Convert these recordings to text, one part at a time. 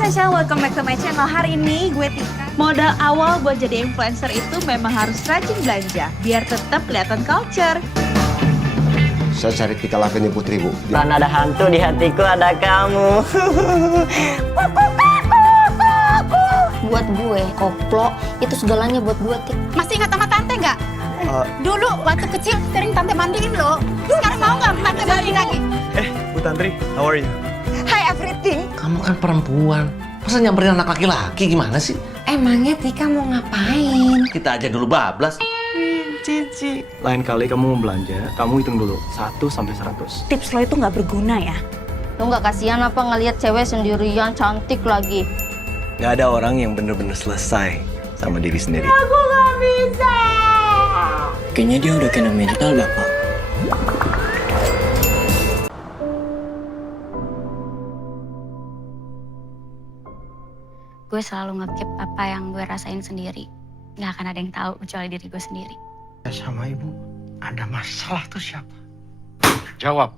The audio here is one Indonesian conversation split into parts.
Sasha, welcome back to my channel. Hari ini gue Tika. Modal awal buat jadi influencer itu memang harus rajin belanja biar tetap kelihatan culture. Saya cari Tika Lavenia Putri, Bu. Bukan ada hantu di hatiku, ada kamu. Buat gue, koplo itu segalanya buat gue, Tik. Masih ingat sama tante nggak? Dulu waktu kecil sering tante mandiin lo. Sekarang mau nggak tante mandiin lagi? Bu Tantri, how are you? Hi everything. Kamu kan perempuan, masa nyamperin anak laki-laki gimana sih? Emangnya Tika mau ngapain? Kita aja dulu bablas. Cici. Lain kali kamu mau belanja, kamu hitung dulu 1 sampai 100. Tips lo itu nggak berguna ya? Lo nggak kasihan apa ngelihat cewek sendirian cantik lagi? Gak ada orang yang bener-bener selesai sama diri sendiri. Aku nggak bisa. Kayaknya dia udah kena mental, Bapak. Gue selalu nge-keep apa yang gue rasain sendiri. Gak akan ada yang tahu kecuali diri gue sendiri. Sama ibu, ada masalah tuh siapa? Jawab,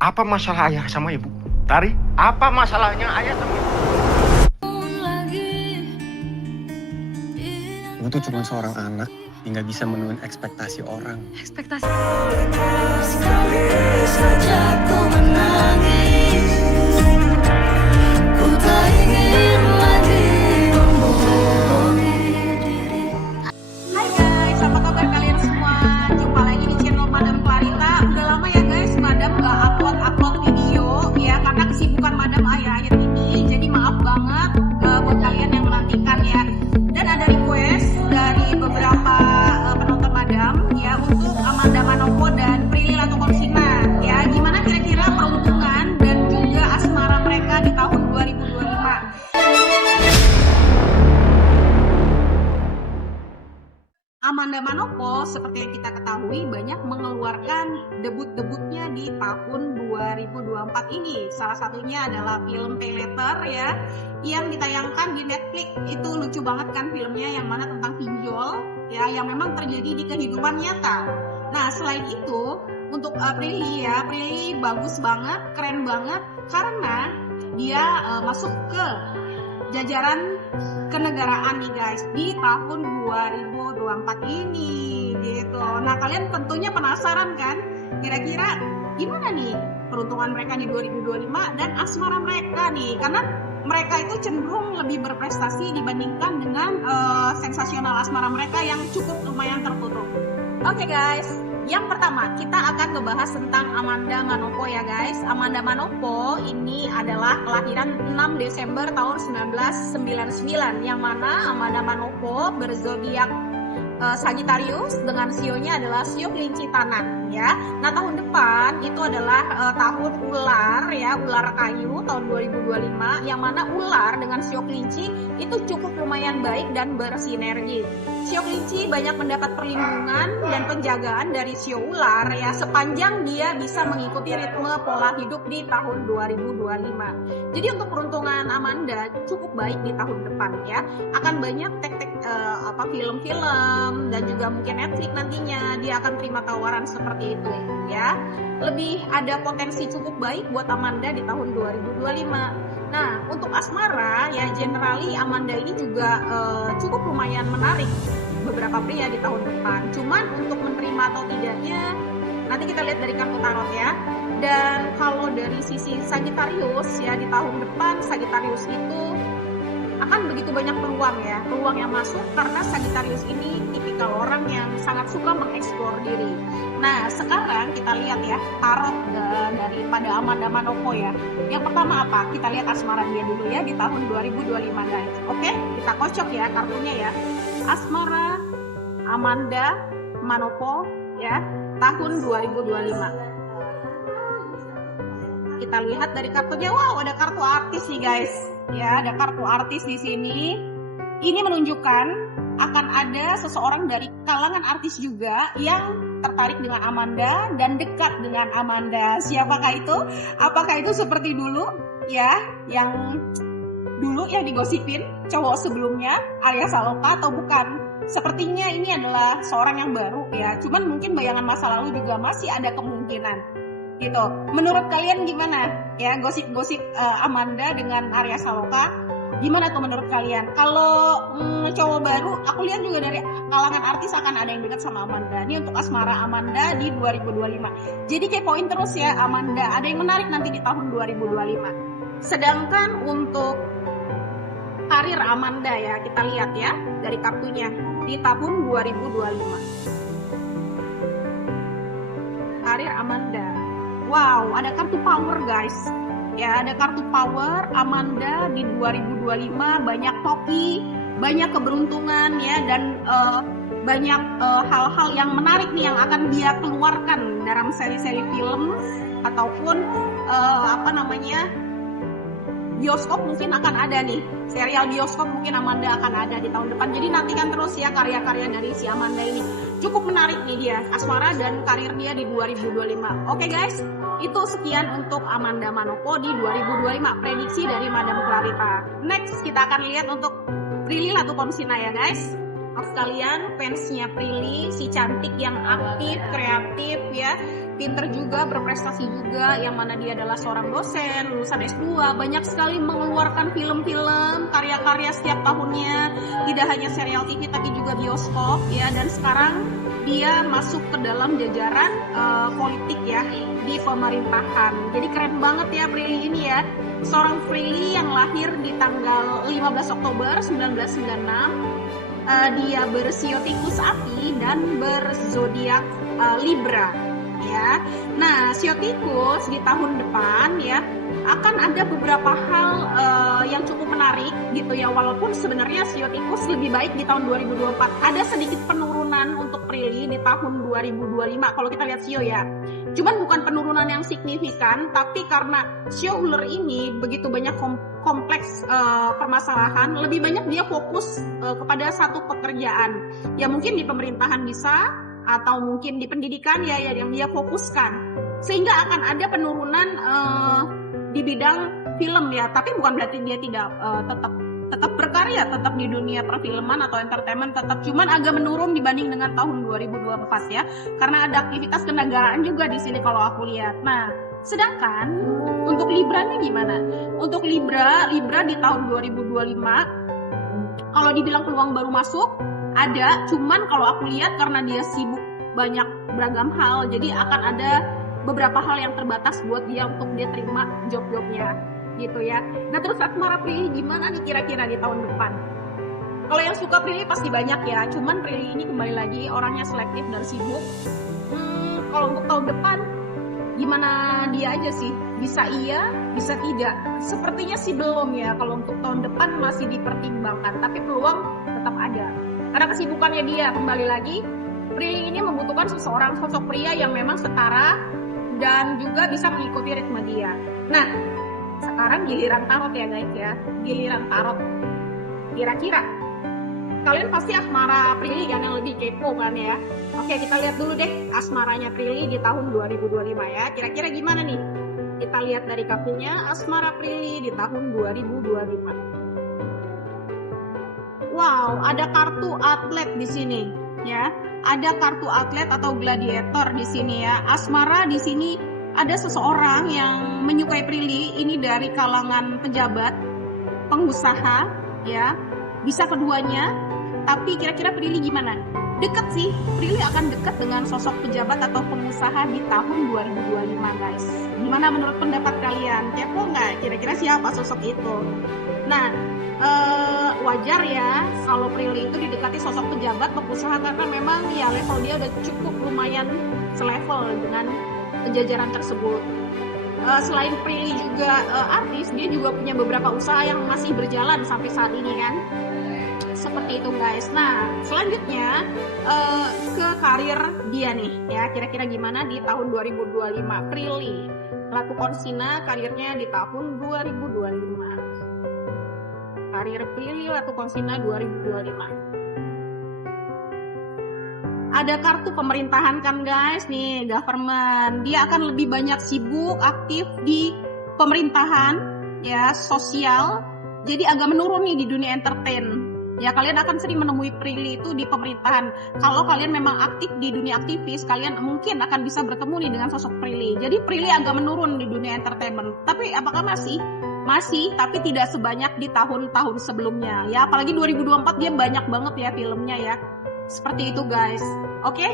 apa masalah ayah sama ibu? Tari, apa masalahnya ayah sama ibu? Gue tuh cuma seorang anak yang gak bisa menuhin ekspektasi orang. Ekspektasi. Hai guys, apa kabar kalian semua? Jumpa lagi di channel Madam Clarita. Udah lama ya guys, Madam nggak upload video ya karena kesibukan Madam akhir-akhir ini. Jadi maaf banget buat kalian yang menantikan ya. Dan ada request dari beberapa penonton Madam ya untuk Amanda Manopo dan Prilly Latuconsina ya. Gimana kira-kira peruntungan dan juga asmara mereka di tahun 2025? Amanda Manopo seperti yang kita ketahui banyak mengeluarkan debut-debutnya di tahun 2024 ini. Salah satunya adalah film Pay Later ya, yang ditayangkan di Netflix. Itu lucu banget kan filmnya, yang mana tentang pinjol ya, yang memang terjadi di kehidupan nyata. Nah selain itu untuk Prilly ya, Prilly bagus banget, keren banget karena dia masuk ke jajaran kenegaraan nih guys di tahun 2024 ini gitu. Nah kalian tentunya penasaran kan kira-kira gimana nih peruntungan mereka di 2025 dan asmara mereka nih, karena mereka itu cenderung lebih berprestasi dibandingkan dengan sensasional asmara mereka yang cukup lumayan tertutup. Oke guys, yang pertama kita akan ngebahas tentang Amanda Manopo ya guys. Amanda Manopo ini adalah kelahiran 6 Desember tahun 1999, yang mana Amanda Manopo berzodiak Sagittarius dengan sionya adalah sio kelinci tanah ya. Nah tahun depan itu adalah tahun ular ya, ular kayu tahun 2025, yang mana ular dengan sio kelinci itu cukup lumayan baik dan bersinergi. Sio kelinci banyak mendapat perlindungan dan penjagaan dari sio ular ya, sepanjang dia bisa mengikuti ritme pola hidup di tahun 2025. Jadi untuk peruntungan Amanda cukup baik di tahun depan ya. Akan banyak film-film dan juga mungkin Netflix nantinya dia akan terima tawaran seperti itu ya. Lebih ada potensi cukup baik buat Amanda di tahun 2025. Nah untuk asmara ya, generally Amanda ini juga cukup lumayan menarik beberapa pria di tahun depan. Cuman untuk menerima atau tidaknya nanti kita lihat dari kartu tarot ya. Dan kalau dari sisi Sagittarius ya, di tahun depan Sagittarius itu akan begitu banyak peluang yang masuk karena Sagittarius ini tipikal orang yang sangat suka mengeksplor diri. Nah sekarang kita lihat ya tarot daripada Amanda Manopo ya. Yang pertama apa? Kita lihat asmara dia dulu ya di tahun 2025 guys. Oke, kita kocok ya kartunya ya. Asmara Amanda Manopo ya tahun 2025. Kita lihat dari kartunya, wow ada kartu artis nih guys. Ya, ada kartu artis di sini. Ini menunjukkan akan ada seseorang dari kalangan artis juga yang tertarik dengan Amanda dan dekat dengan Amanda. Siapakah itu? Apakah itu seperti dulu ya, yang dulu yang digosipin cowok sebelumnya Arya Saloka, atau bukan? Sepertinya ini adalah seorang yang baru ya. Cuman mungkin bayangan masa lalu juga masih ada kemungkinan. Gitu. Menurut kalian gimana ya gosip-gosip Amanda dengan Arya Saloka? Gimana tuh menurut kalian? Kalau cowok baru, aku lihat juga dari kalangan artis akan ada yang dekat sama Amanda. Ini untuk asmara Amanda di 2025. Jadi kepoin terus ya Amanda. Ada yang menarik nanti di tahun 2025. Sedangkan untuk karir Amanda ya, kita lihat ya dari kartunya di tahun 2025. Karir Amanda. Wow, ada kartu power guys. Ya, ada kartu power Amanda di 2025, banyak hoki, banyak keberuntungan ya, dan banyak hal-hal yang menarik nih yang akan dia keluarkan dalam seri-seri film ataupun bioskop mungkin akan ada nih, serial bioskop mungkin Amanda akan ada di tahun depan. Jadi nantikan terus ya karya-karya dari si Amanda ini. Cukup menarik nih dia, asmara dan karir dia di 2025. Oke guys, itu sekian untuk Amanda Manopo di 2025, prediksi dari Madam Clarita. Next kita akan lihat untuk Prilly Latukonsina ya guys. Kalian fansnya Prilly, si cantik yang aktif, kreatif ya, pinter juga, berprestasi juga, yang mana dia adalah seorang dosen, lulusan S2, banyak sekali mengeluarkan film-film, karya-karya setiap tahunnya, tidak hanya serial TV tapi juga bioskop ya, dan sekarang dia masuk ke dalam jajaran politik ya, di pemerintahan. Jadi keren banget ya Prilly ini ya, seorang Prilly yang lahir di tanggal 15 Oktober 1996. Dia bersiotikus api dan berzodiak Libra ya. Nah, siotikus di tahun depan ya akan ada beberapa hal yang cukup menarik gitu ya, walaupun sebenarnya siotikus lebih baik di tahun 2024. Ada sedikit penurunan untuk Prilly di tahun 2025 kalau kita lihat sio ya. Cuman bukan penurunan yang signifikan, tapi karena sio ular ini begitu banyak kompleks permasalahan, lebih banyak dia fokus kepada satu pekerjaan. Ya mungkin di pemerintahan bisa, atau mungkin di pendidikan ya yang dia fokuskan. Sehingga akan ada penurunan di bidang film ya, tapi bukan berarti dia tidak tetap berkarya, tetap di dunia perfilman atau entertainment tetap, cuman agak menurun dibanding dengan tahun 2024 ya, karena ada aktivitas kenegaraan juga di sini kalau aku lihat. Nah, sedangkan untuk Libra-nya gimana? Untuk Libra di tahun 2025 kalau dibilang peluang baru masuk ada, cuman kalau aku lihat karena dia sibuk banyak beragam hal, jadi akan ada beberapa hal yang terbatas buat dia untuk dia terima job-jobnya gitu ya. Nah terus asmara Prilly gimana nih kira-kira di tahun depan? Kalau yang suka Prilly pasti banyak ya, cuman Prilly ini kembali lagi orangnya selektif dan sibuk. Kalau untuk tahun depan gimana dia aja sih, bisa iya bisa tidak, sepertinya sih belum ya. Kalau untuk tahun depan masih dipertimbangkan, tapi peluang tetap ada karena kesibukannya dia. Kembali lagi Prilly ini membutuhkan seseorang sosok pria yang memang setara dan juga bisa mengikuti ritme dia. Nah sekarang giliran tarot ya guys ya, giliran tarot. Kira-kira kalian pasti asmara Prilly kan yang lebih kepo kan ya. Oke, kita lihat dulu deh asmaranya Prilly di tahun 2025 ya. Kira-kira gimana nih? Kita lihat dari kartunya asmara Prilly di tahun 2025. Wow, ada kartu atlet di sini ya. Ada kartu atlet atau gladiator di sini ya. Asmara di sini ada seseorang yang menyukai Prilly, ini dari kalangan pejabat, pengusaha ya, bisa keduanya. Tapi kira-kira Prilly gimana? Deket sih, Prilly akan dekat dengan sosok pejabat atau pengusaha di tahun 2025 guys. Gimana menurut pendapat kalian? Kepo nggak kira-kira siapa sosok itu? Nah, wajar ya kalau Prilly itu didekati sosok pejabat, pengusaha, karena memang ya level dia udah cukup lumayan selevel dengan jajaran tersebut. Selain Prilly juga artis, dia juga punya beberapa usaha yang masih berjalan sampai saat ini kan. Seperti itu guys. Nah selanjutnya ke karir dia nih ya, kira-kira gimana di tahun 2025 Prilly Latukonsina karirnya di tahun 2025. Karir Prilly Latukonsina 2025. Ada kartu pemerintahan kan guys nih, government. Dia akan lebih banyak sibuk, aktif di pemerintahan ya, sosial. Jadi agak menurun nih di dunia entertain. Ya kalian akan sering menemui Prilly itu di pemerintahan. Kalau kalian memang aktif di dunia aktivis, kalian mungkin akan bisa bertemu nih dengan sosok Prilly. Jadi Prilly agak menurun di dunia entertainment. Tapi apakah masih masih, tapi tidak sebanyak di tahun-tahun sebelumnya ya. Apalagi 2024 dia banyak banget ya filmnya ya. Seperti itu guys. Oke?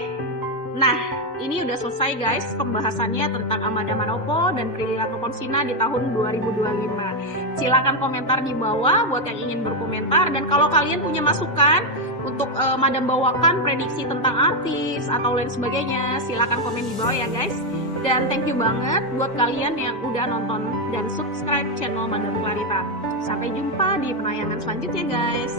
Nah, ini udah selesai guys pembahasannya tentang Amanda Manopo dan Prilly Latuconsina di tahun 2025. Silakan komentar di bawah buat yang ingin berkomentar, dan kalau kalian punya masukan untuk Madam bawakan prediksi tentang artis atau lain sebagainya, silakan komen di bawah ya guys. Dan thank you banget buat kalian yang udah nonton dan subscribe channel Madam Clarita. Sampai jumpa di penayangan selanjutnya guys.